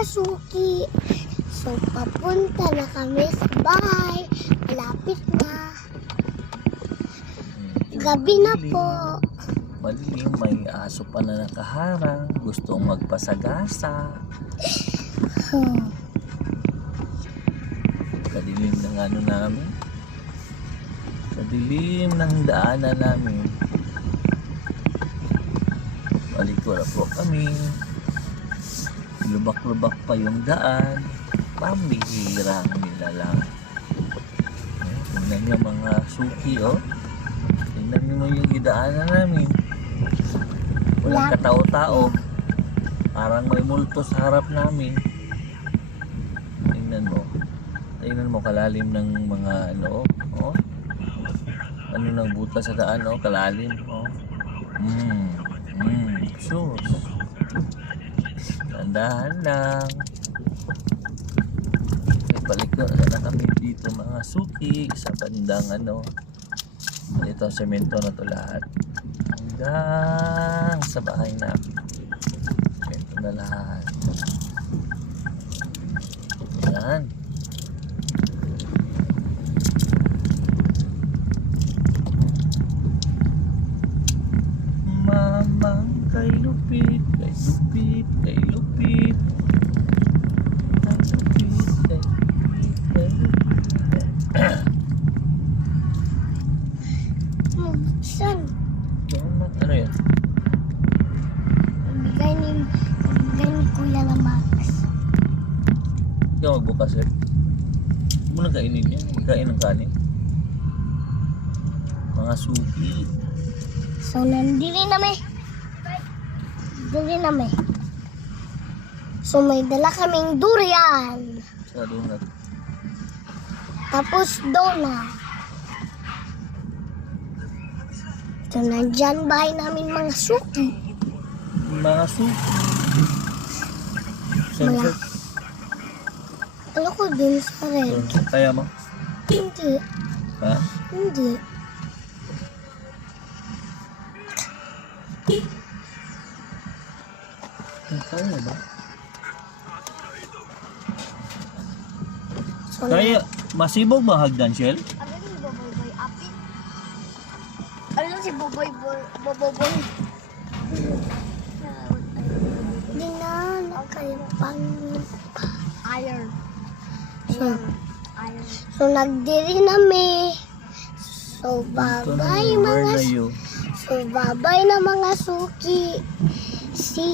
mga suki. So, papunta na kami sa bahay. Malapit na. Gabi na po. Madilim, may aso pa na nakaharang. Gustong magpasagasa. Kadilim ng ano namin. Kadilim ng daanan namin. Balik ko na po kami. Lubak-lubak pa yung daan. Pambihirang nila lang. Tingnan nyo mga suki, oh. Tingnan nyo yung gidaanan namin. Walang katao-tao. Parang may multo sa harap namin. Tingnan mo. Tingnan mo kalalim ng mga ano, oh. Ano nang butas sa daan, oh, kalalim, oh. Sus. Tandahan lang. Balik na kami dito mga suki sa bandang ano. Ito semento na to lahat. Hanggang sa bahay namin. Semento na lahat. Yan. Mamang kay lupit, kay lupit, kay lupit. Kay lupit, kay lupit, kay lupit. Saan? Ano yan? Bigay ni Kuya na Max. Hindi ka magbukas eh. Huwag mo nang kainin yan. Magkain ng kanin. Mga suki. So, nandiri na may. Diri na may. So, may dala kaming durian. Sa donut. Tapos, donut. So, nandyan bahay namin mga suki. Mga suki. Mga. Ano ko din sa red? Kaya mo? Hindi. Ha? Hindi. Kaya ba? So, Kaya, masibog ba hagdan, Shell? ano yung boboy apit? Ano si boboy? Hindi na, nakayapang iron. So, nagdiri nami. So, Ito na babay yung mga layo. So, babay na mga suki.